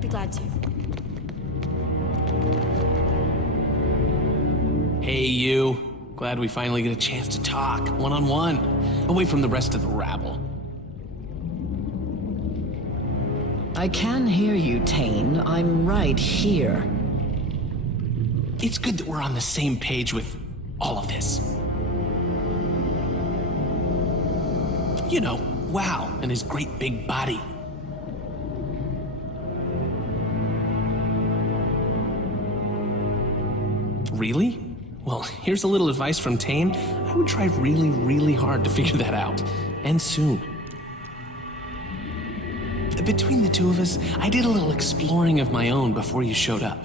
I'd be glad to. Hey, you. Glad we finally get a chance to talk, one-on-one, away from the rest of the rabble. I can hear you, Tayn. I'm right here. It's good that we're on the same page with all of this. You know, Wow and his great big body. Really? Well, here's a little advice from Tayn. I would try really, really hard to figure that out. And soon. Between the two of us, I did a little exploring of my own before you showed up.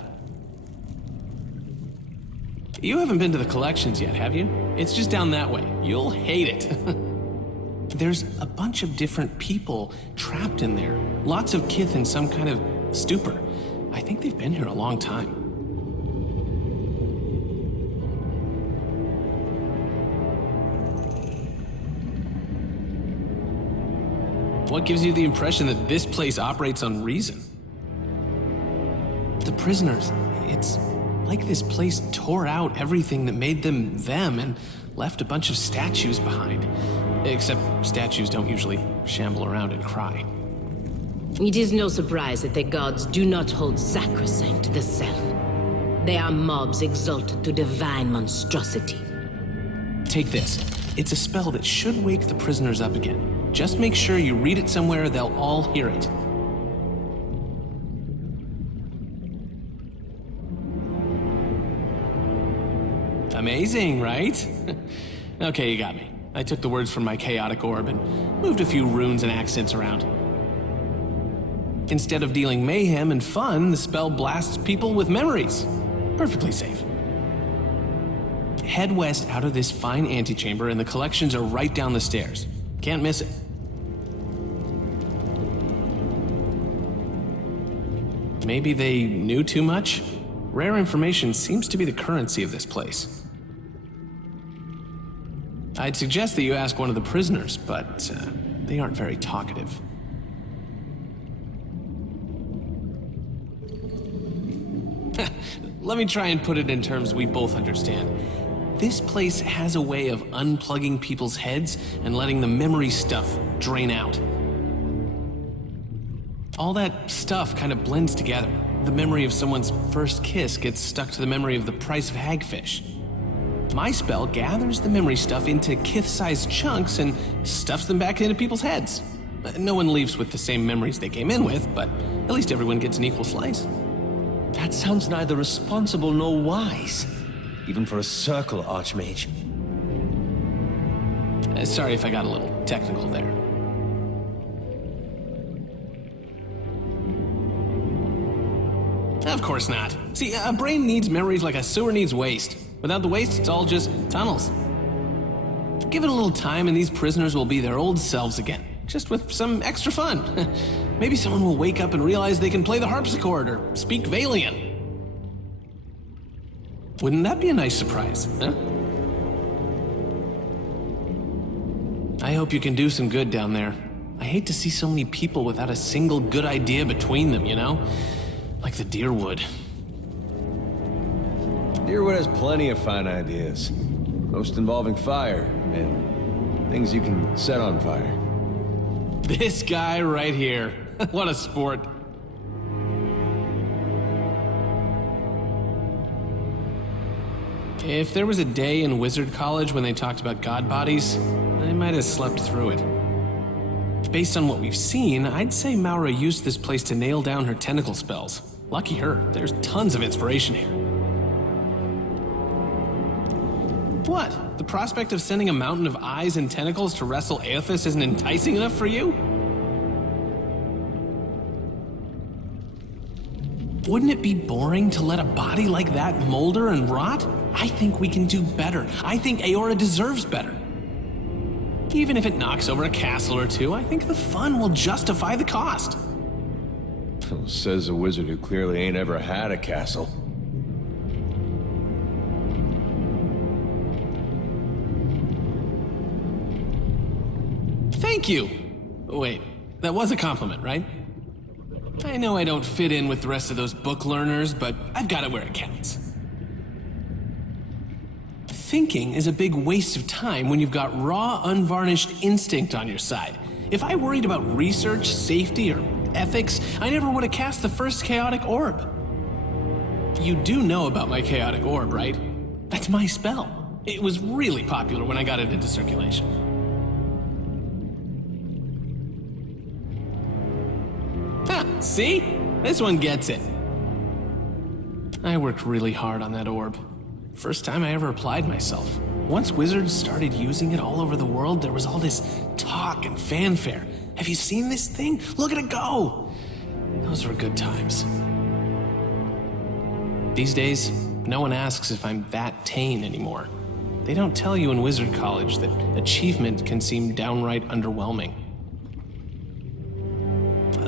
You haven't been to the collections yet, have you? It's just down that way. You'll hate it. There's a bunch of different people trapped in there. Lots of kith in some kind of stupor. I think they've been here a long time. What gives you the impression that this place operates on reason? The prisoners, it's like this place tore out everything that made them them and left a bunch of statues behind. Except statues don't usually shamble around and cry. It is no surprise that the gods do not hold sacrosanct the self. They are mobs exalted to divine monstrosity. Take this. It's a spell that should wake the prisoners up again. Just make sure you read it somewhere they'll all hear it. Amazing, right? Okay, you got me. I took the words from my chaotic orb and moved a few runes and accents around. Instead of dealing mayhem and fun, the spell blasts people with memories. Perfectly safe. Head west out of this fine antechamber and the collections are right down the stairs. Can't miss it. Maybe they knew too much? Rare information seems to be the currency of this place. I'd suggest that you ask one of the prisoners, but they aren't very talkative. Let me try and put it in terms we both understand. This place has a way of unplugging people's heads and letting the memory stuff drain out. All that stuff kind of blends together. The memory of someone's first kiss gets stuck to the memory of the price of hagfish. My spell gathers the memory stuff into kith-sized chunks and stuffs them back into people's heads. No one leaves with the same memories they came in with, but at least everyone gets an equal slice. That sounds neither responsible nor wise, even for a circle archmage. Sorry if I got a little technical there. Of course not. See, a brain needs memories like a sewer needs waste. Without the waste, it's all just tunnels. Give it a little time and these prisoners will be their old selves again, just with some extra fun. Maybe someone will wake up and realize they can play the harpsichord or speak Valian. Wouldn't that be a nice surprise, huh? I hope you can do some good down there. I hate to see so many people without a single good idea between them, you know? Like the Deerwood. Deerwood has plenty of fine ideas. Most involving fire, and things you can set on fire. This guy right here. What a sport. If there was a day in Wizard College when they talked about god bodies, I might have slept through it. Based on what we've seen, I'd say Maura used this place to nail down her tentacle spells. Lucky her, there's tons of inspiration here. What? The prospect of sending a mountain of eyes and tentacles to wrestle Aethys isn't enticing enough for you? Wouldn't it be boring to let a body like that molder and rot? I think we can do better. I think Aora deserves better. Even if it knocks over a castle or two, I think the fun will justify the cost. Says a wizard who clearly ain't ever had a castle. Thank you. Wait, that was a compliment, right? I know I don't fit in with the rest of those book learners, but I've got it where it counts. Thinking is a big waste of time when you've got raw, unvarnished instinct on your side. If I worried about research, safety, or ethics, I never would have cast the first chaotic orb. You do know about my chaotic orb, right? That's my spell. It was really popular when I got it into circulation. Ha! See? This one gets it. I worked really hard on that orb. First time I ever applied myself. Once wizards started using it all over the world, there was all this talk and fanfare. Have you seen this thing? Look at it go! Those were good times. These days, no one asks if I'm that Tayn anymore. They don't tell you in Wizard College that achievement can seem downright underwhelming.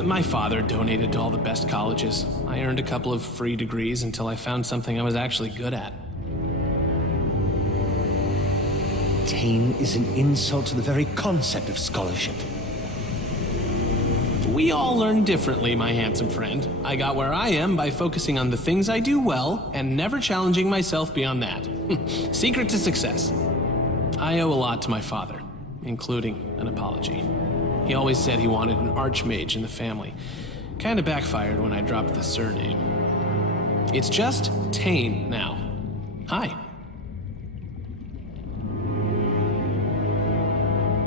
My father donated to all the best colleges. I earned a couple of free degrees until I found something I was actually good at. Tayn is an insult to the very concept of scholarship. We all learn differently, my handsome friend. I got where I am by focusing on the things I do well and never challenging myself beyond that. Secret to success. I owe a lot to my father, including an apology. He always said he wanted an archmage in the family. Kinda backfired when I dropped the surname. It's just Tayn now. Hi.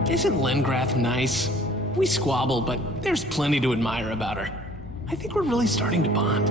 Isn't Lengrath nice? We squabble, but there's plenty to admire about her. I think we're really starting to bond.